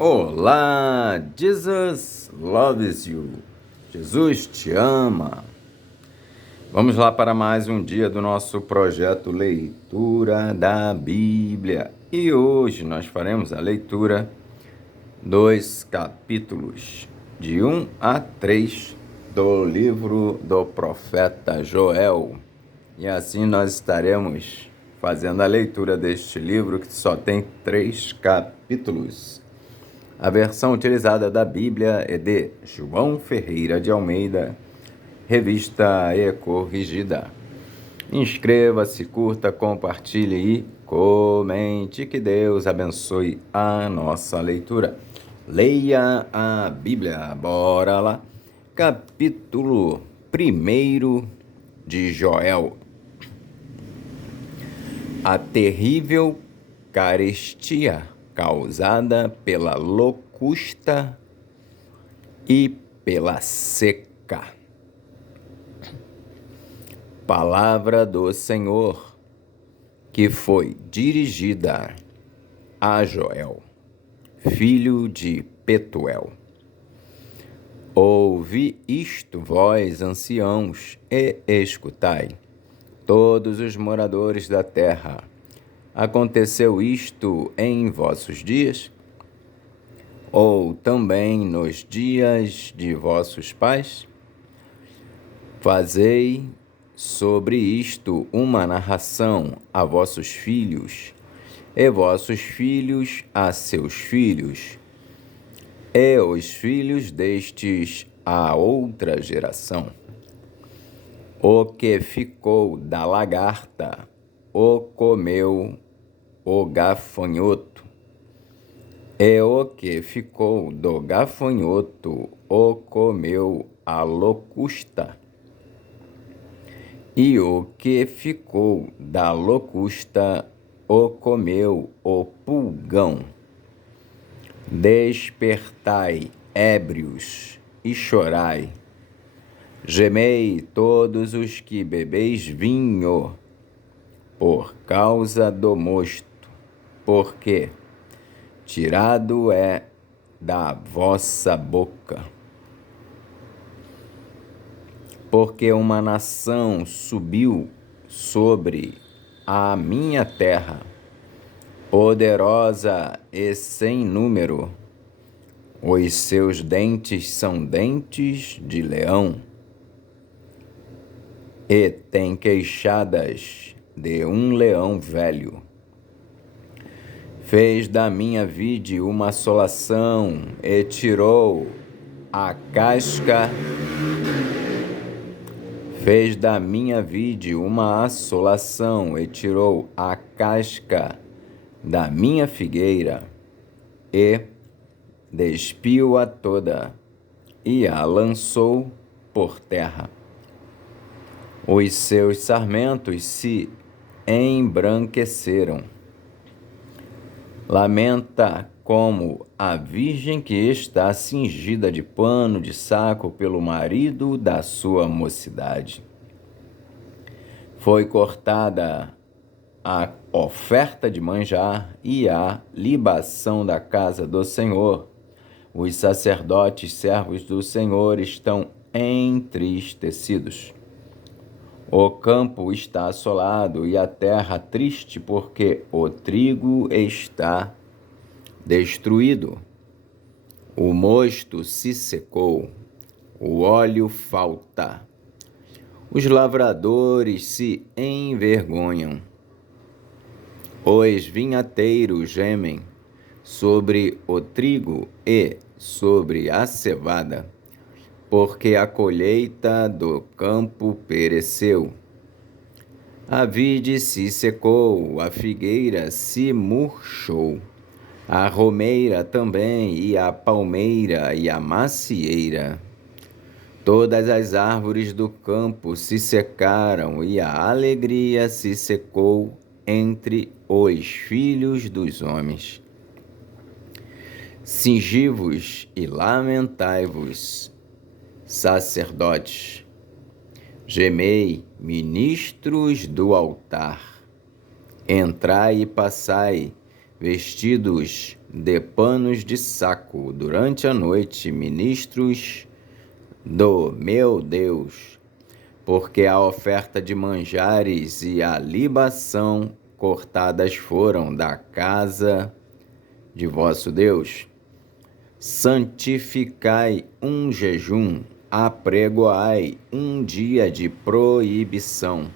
Olá, Jesus loves you. Jesus te ama. Vamos lá para mais um dia do nosso projeto Leitura da Bíblia. E hoje nós faremos a leitura dos capítulos de 1 a 3 do livro do profeta Joel. E assim nós estaremos fazendo a leitura deste livro que só tem 3 capítulos. A versão utilizada da Bíblia é de João Ferreira de Almeida, revista e corrigida. Inscreva-se, curta, compartilhe e comente. Que Deus abençoe a nossa leitura. Leia a Bíblia. Bora lá. Capítulo 1 de Joel. A terrível carestia causada pela locusta e pela seca. Palavra do Senhor, que foi dirigida a Joel, filho de Petuel. Ouvi isto, vós anciãos, e escutai, todos os moradores da terra. Aconteceu isto em vossos dias? Ou também nos dias de vossos pais? Fazei sobre isto uma narração a vossos filhos, e vossos filhos a seus filhos, e os filhos destes a outra geração. O que ficou da lagarta o comeu o gafanhoto, e o que ficou do gafanhoto o comeu a locusta, e o que ficou da locusta o comeu o pulgão. Despertai, ébrios, e chorai. Gemei todos os que bebeis vinho, por causa do mosto, porque tirado é da vossa boca. Porque uma nação subiu sobre a minha terra, poderosa e sem número. Os seus dentes são dentes de leão, e tem queixadas de um leão velho. Fez da minha vide uma assolação e tirou a casca. Fez da minha vide uma assolação e tirou a casca da minha figueira, e despiu-a toda, e a lançou por terra. Os seus sarmentos se embranqueceram. Lamenta como a virgem que está cingida de pano de saco pelo marido da sua mocidade. Foi cortada a oferta de manjar e a libação da casa do Senhor. Os sacerdotes, servos do Senhor, estão entristecidos. O campo está assolado e a terra triste, porque o trigo está destruído. O mosto se secou, o óleo falta. Os lavradores se envergonham. Os vinhateiros gemem sobre o trigo e sobre a cevada, porque a colheita do campo pereceu. A vide se secou, a figueira se murchou, a romeira também, e a palmeira e a macieira. Todas as árvores do campo se secaram, e a alegria se secou entre os filhos dos homens. Cingi-vos e lamentai-vos, sacerdotes. Gemei, ministros do altar. Entrai e passai, vestidos de panos de saco, durante a noite, ministros do meu Deus, porque a oferta de manjares e a libação cortadas foram da casa de vosso Deus. Santificai um jejum, apregoai um dia de proibição,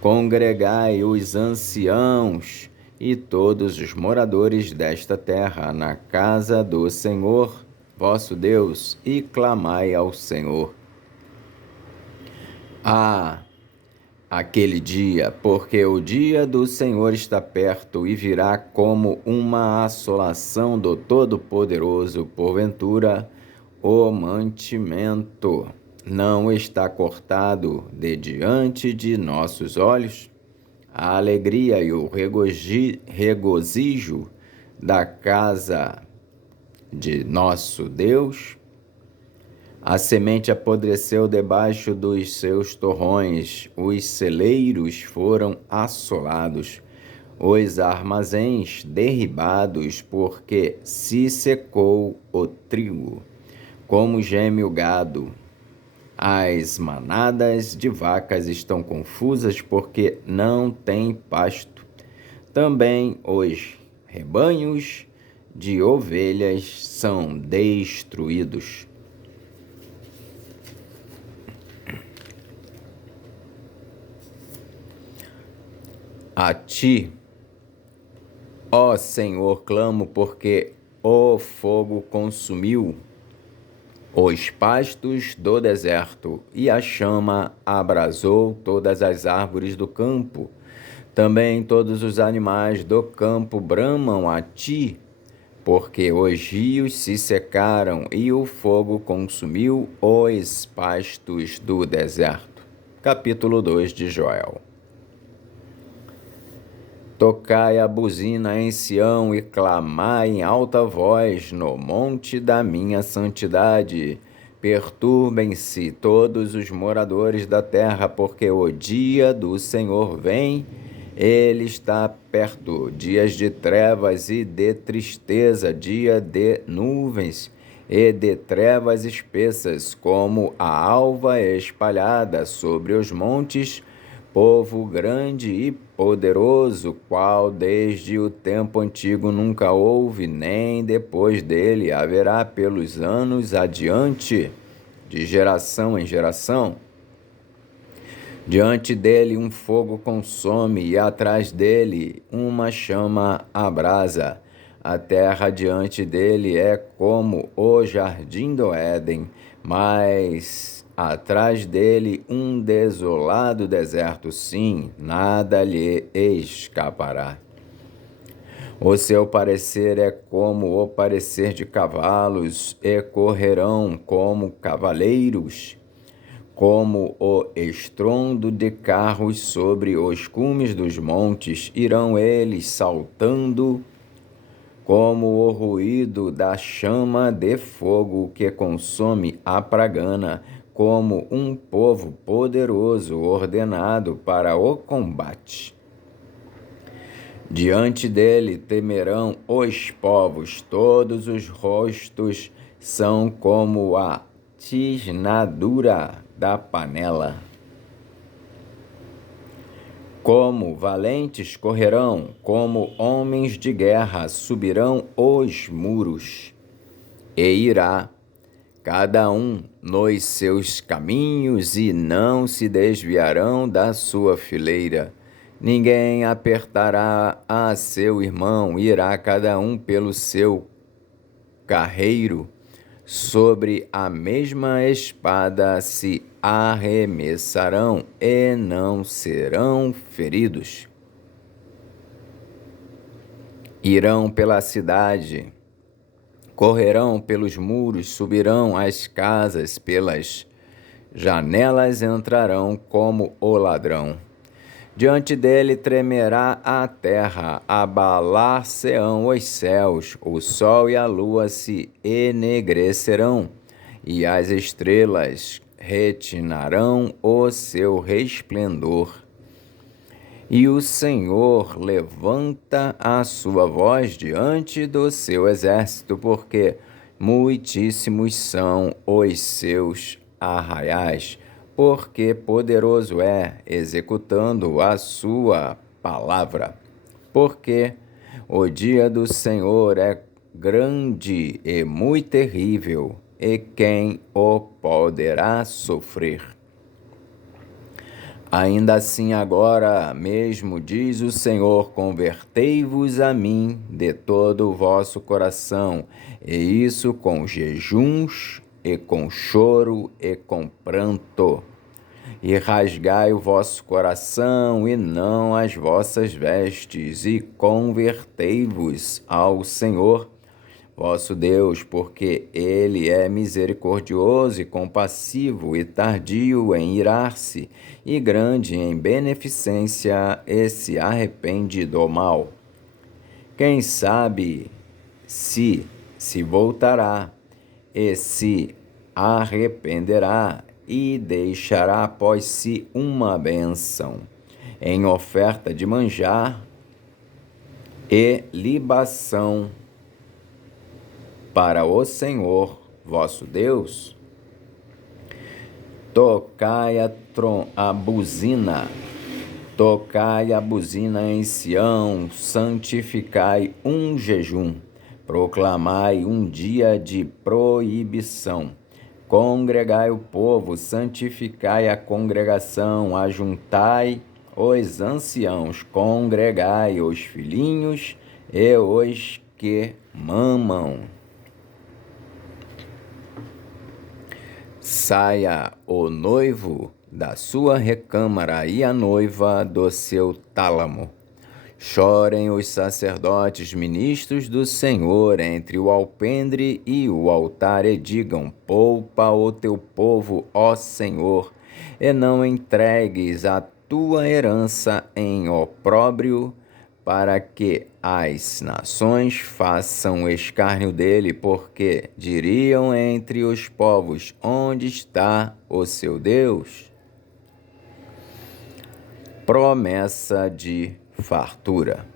congregai os anciãos e todos os moradores desta terra na casa do Senhor, vosso Deus, e clamai ao Senhor. Aquele dia, porque o dia do Senhor está perto e virá como uma assolação do Todo-Poderoso. Porventura, o mantimento não está cortado de diante de nossos olhos? A alegria e o regozijo da casa de nosso Deus? A semente apodreceu debaixo dos seus torrões, os celeiros foram assolados, os armazéns derribados, porque se secou o trigo, como geme o gado. As manadas de vacas estão confusas, porque não têm pasto. Também os rebanhos de ovelhas são destruídos. A ti, ó Senhor, clamo, porque o fogo consumiu os pastos do deserto e a chama abrasou todas as árvores do campo. Também todos os animais do campo bramam a ti, porque os rios se secaram e o fogo consumiu os pastos do deserto. Capítulo 2 de Joel. Tocai a buzina em Sião e clamai em alta voz no monte da minha santidade. Perturbem-se todos os moradores da terra, porque o dia do Senhor vem, ele está perto. Dias de trevas e de tristeza, dia de nuvens e de trevas espessas, como a alva espalhada sobre os montes, povo grande e poderoso, qual desde o tempo antigo nunca houve, nem depois dele haverá pelos anos adiante, de geração em geração. Diante dele um fogo consome, e atrás dele uma chama abrasa. A terra diante dele é como o jardim do Éden, mas atrás dele um desolado deserto, sim, nada lhe escapará. O seu parecer é como o parecer de cavalos, e correrão como cavaleiros, como o estrondo de carros sobre os cumes dos montes, irão eles saltando, como o ruído da chama de fogo que consome a pragana, como um povo poderoso ordenado para o combate. Diante dele temerão os povos, todos os rostos são como a tisnadura da panela. Como valentes correrão, como homens de guerra subirão os muros, e irá cada um nos seus caminhos, e não se desviarão da sua fileira. Ninguém apertará a seu irmão, irá cada um pelo seu carreiro. Sobre a mesma espada se arremessarão e não serão feridos. Irão pela cidade, correrão pelos muros, subirão às casas, pelas janelas entrarão como o ladrão. Diante dele tremerá a terra, abalar-se-ão os céus, o sol e a lua se enegrecerão, e as estrelas retinarão o seu resplendor. E o Senhor levanta a sua voz diante do seu exército, porque muitíssimos são os seus arraiais, porque poderoso é executando a sua palavra. Porque o dia do Senhor é grande e muito terrível, e quem o poderá sofrer? Ainda assim, agora mesmo, diz o Senhor, convertei-vos a mim de todo o vosso coração, e isso com jejuns, e com choro, e com pranto. E rasgai o vosso coração, e não as vossas vestes, e convertei-vos ao Senhor vosso Deus, porque ele é misericordioso e compassivo e tardio em irar-se e grande em beneficência e se arrepende do mal. Quem sabe se voltará e se arrependerá e deixará após si uma bênção em oferta de manjar e libação para o Senhor vosso Deus. Tocai a buzina em Sião, santificai um jejum, proclamai um dia de proibição. Congregai o povo, santificai a congregação, ajuntai os anciãos, congregai os filhinhos e os que mamam. Saia o noivo da sua recâmara e a noiva do seu tálamo. Chorem os sacerdotes ministros do Senhor entre o alpendre e o altar e digam: poupa o teu povo, ó Senhor, e não entregues a tua herança em opróbrio, para que as nações façam escárnio dele, porque diriam entre os povos: onde está o seu Deus? Promessa de fartura.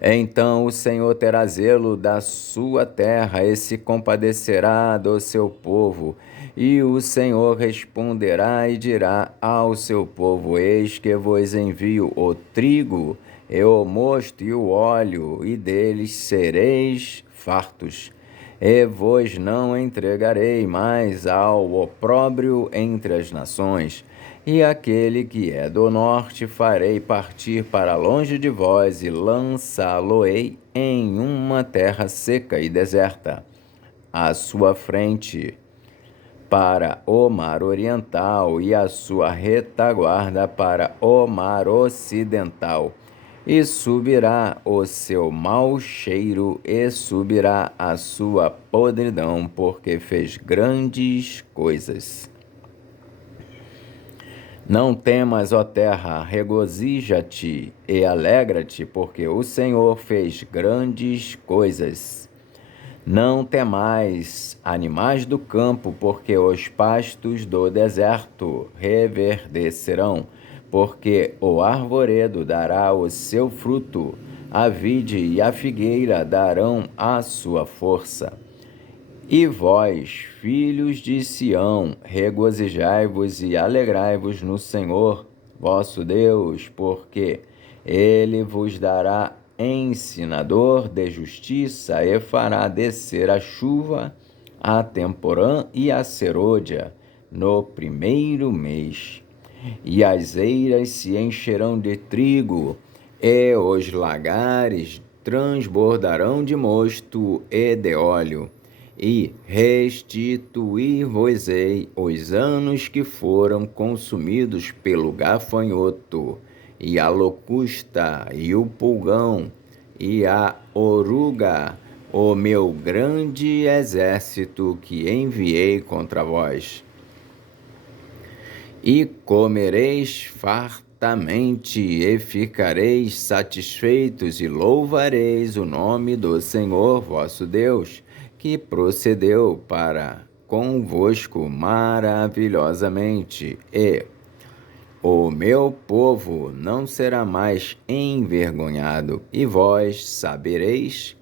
Então o Senhor terá zelo da sua terra e se compadecerá do seu povo. E o Senhor responderá e dirá ao seu povo: eis que vos envio o trigo, e o mosto e o óleo, e deles sereis fartos. E vos não entregarei mais ao opróbrio entre as nações. E aquele que é do norte farei partir para longe de vós, e lançá-lo-ei em uma terra seca e deserta, à sua frente para o mar oriental, e a sua retaguarda para o mar ocidental. E subirá o seu mau cheiro, e subirá a sua podridão, porque fez grandes coisas. Não temas, ó terra, regozija-te e alegra-te, porque o Senhor fez grandes coisas. Não temais, animais do campo, porque os pastos do deserto reverdecerão, porque o arvoredo dará o seu fruto, a vide e a figueira darão a sua força. E vós, filhos de Sião, regozijai-vos e alegrai-vos no Senhor, vosso Deus, porque ele vos dará ensinador de justiça e fará descer a chuva, a temporã e a serôdia no primeiro mês. E as eiras se encherão de trigo, e os lagares transbordarão de mosto e de óleo. E restituir-vos-ei os anos que foram consumidos pelo gafanhoto, e a locusta, e o pulgão, e a oruga, o meu grande exército que enviei contra vós. E comereis fartamente, e ficareis satisfeitos, e louvareis o nome do Senhor vosso Deus, que procedeu para convosco maravilhosamente, e O meu povo não será mais envergonhado, e vós sabereis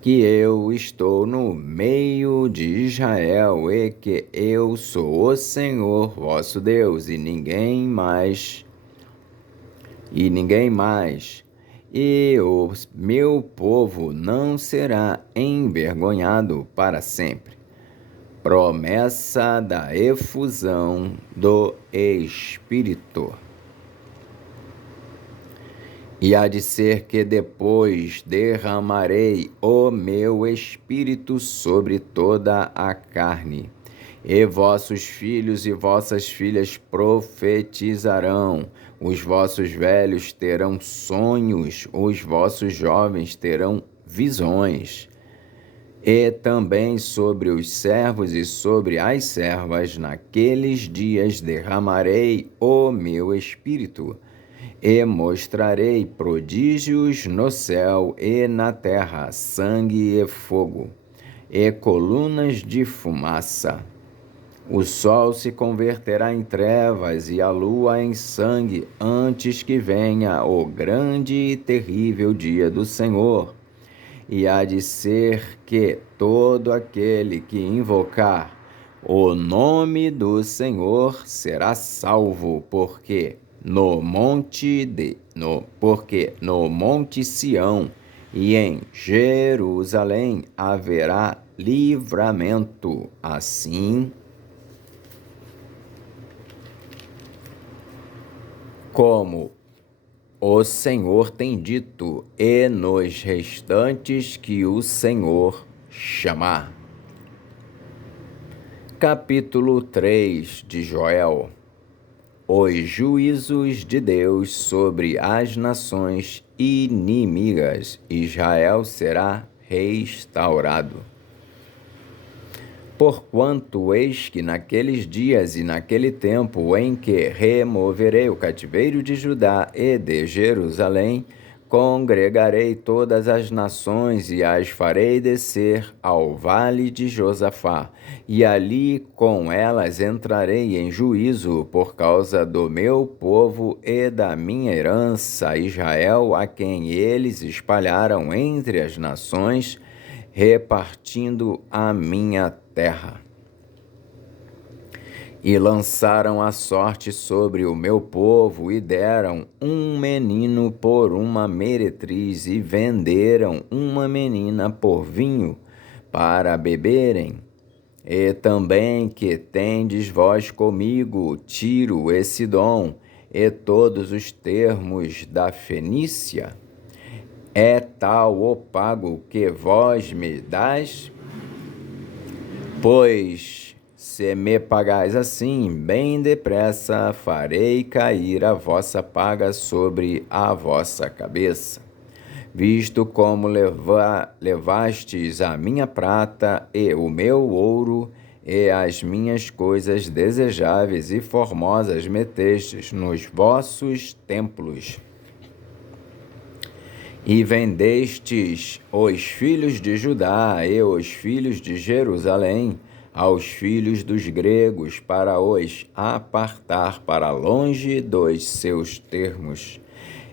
que eu estou no meio de Israel e que eu sou o Senhor vosso Deus, e ninguém mais. E o meu povo não será envergonhado para sempre. Promessa da efusão do Espírito. E há de ser que depois derramarei o meu Espírito sobre toda a carne, e vossos filhos e vossas filhas profetizarão, os vossos velhos terão sonhos, os vossos jovens terão visões. E também sobre os servos e sobre as servas naqueles dias derramarei o meu Espírito, e mostrarei prodígios no céu e na terra, sangue e fogo, e colunas de fumaça. O sol se converterá em trevas e a lua em sangue, antes que venha o grande e terrível dia do Senhor. E há de ser que todo aquele que invocar o nome do Senhor será salvo, porque no monte Sião e em Jerusalém haverá livramento. Assim como o Senhor tem dito, e nos restantes que o Senhor chamar. Capítulo 3 de Joel. Os juízos de Deus sobre as nações inimigas. Israel será restaurado. Porquanto eis que naqueles dias e naquele tempo em que removerei o cativeiro de Judá e de Jerusalém, congregarei todas as nações e as farei descer ao vale de Josafá, e ali com elas entrarei em juízo por causa do meu povo e da minha herança, Israel, a quem eles espalharam entre as nações, repartindo a minha terra. E lançaram a sorte sobre o meu povo, e deram um menino por uma meretriz, e venderam uma menina por vinho para beberem. E também que tendes vós comigo Tiro e Sidom, e todos os termos da Fenícia? É tal o pago que vós me dás? Pois, se me pagais assim, bem depressa farei cair a vossa paga sobre a vossa cabeça. Visto como levastes a minha prata e o meu ouro, e as minhas coisas desejáveis e formosas metestes nos vossos templos, e vendestes os filhos de Judá e os filhos de Jerusalém aos filhos dos gregos para os apartar para longe dos seus termos.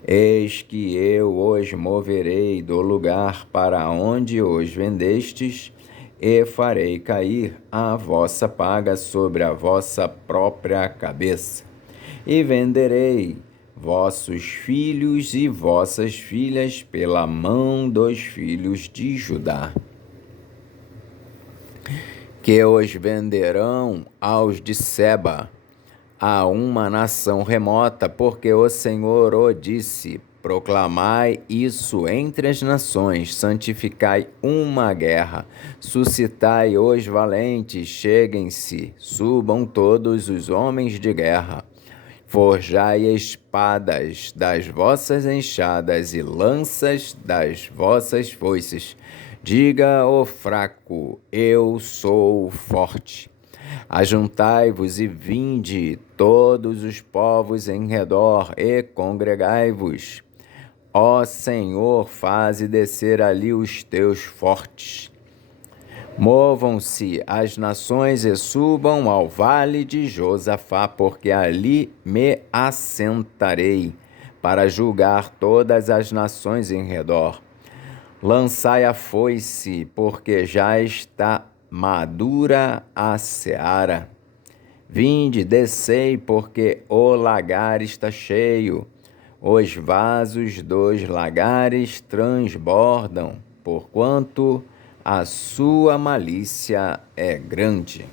Eis que eu os moverei do lugar para onde os vendestes, e farei cair a vossa paga sobre a vossa própria cabeça. E venderei vossos filhos e vossas filhas pela mão dos filhos de Judá, que os venderão aos de Seba, a uma nação remota, porque o Senhor o disse. Proclamai isso entre as nações, santificai uma guerra, suscitai os valentes, cheguem-se, subam todos os homens de guerra. Forjai espadas das vossas enxadas e lanças das vossas foices. Diga o fraco, eu sou forte. Ajuntai-vos e vinde, todos os povos em redor, e congregai-vos. Ó Senhor, faze descer ali os teus fortes. Movam-se as nações e subam ao vale de Josafá, porque ali me assentarei para julgar todas as nações em redor. Lançai a foice, porque já está madura a seara. Vinde, descei, porque o lagar está cheio. Os vasos dos lagares transbordam, porquanto a sua malícia é grande.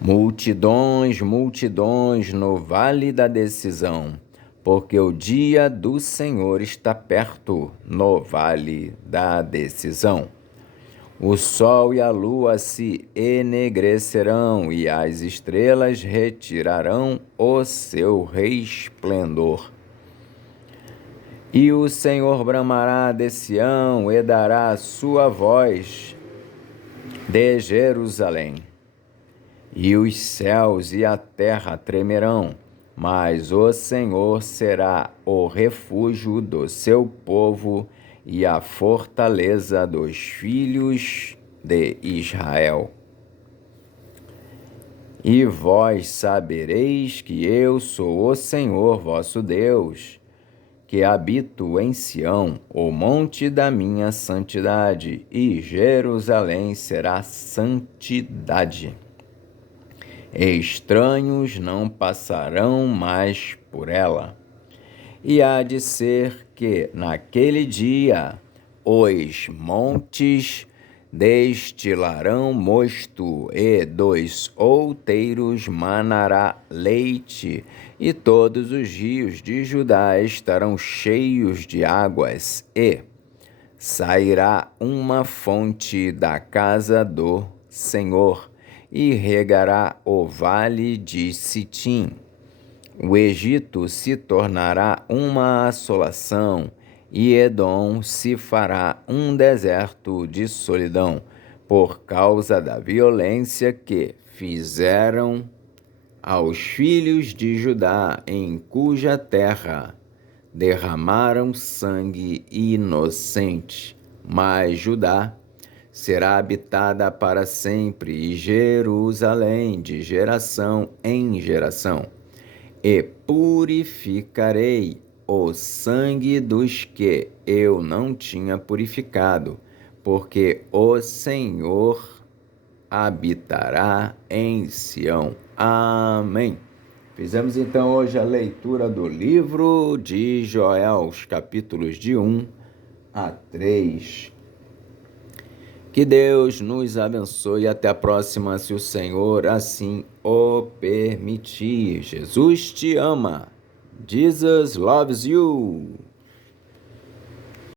Multidões, multidões no vale da decisão, porque o dia do Senhor está perto no vale da decisão. O sol e a lua se enegrecerão e as estrelas retirarão o seu resplendor. E o Senhor bramará de Sião e dará a sua voz de Jerusalém. E os céus e a terra tremerão, mas o Senhor será o refúgio do seu povo e a fortaleza dos filhos de Israel. E vós sabereis que eu sou o Senhor vosso Deus, que habito em Sião, o monte da minha santidade, e Jerusalém será santidade. Estranhos não passarão mais por ela. E há de ser que, naquele dia, os montes destilarão mosto, e dos outeiros manará leite, e todos os rios de Judá estarão cheios de águas, e sairá uma fonte da casa do Senhor, e regará o vale de Sitim. O Egito se tornará uma assolação, e Edom se fará um deserto de solidão, por causa da violência que fizeram aos filhos de Judá, em cuja terra derramaram sangue inocente. Mas Judá será habitada para sempre, e Jerusalém de geração em geração. E purificarei o sangue dos que eu não tinha purificado, porque o Senhor habitará em Sião. Amém. Fizemos então hoje a leitura do livro de Joel, os capítulos de 1 a 3. Que Deus nos abençoe e até a próxima, se o Senhor assim o permitir. Jesus te ama. Jesus loves you.